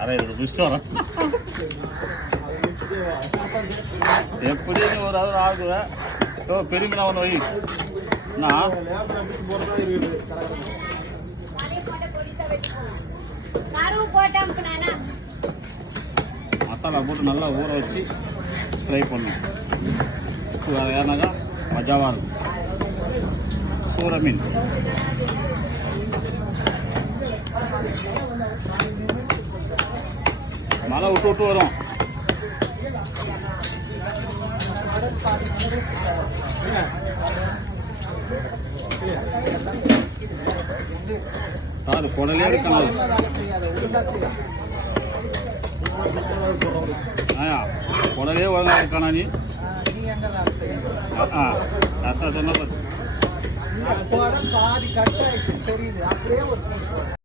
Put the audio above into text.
అరే చూస్తారా ఎప్పుడు రాదు పెరిగినా పోయి నా மசாலா போட்டு நல்லா ஊற வச்சு ஃப்ரை பண்ணும். ஏன்னாக்கா மஜாவாக இருக்கும். சூற மீன் மழை விட்டு விட்டு வரும். காது குடலே எடுக்கணும். குடலே ஒழுங்காக இருக்கானா நீ? சொன்ன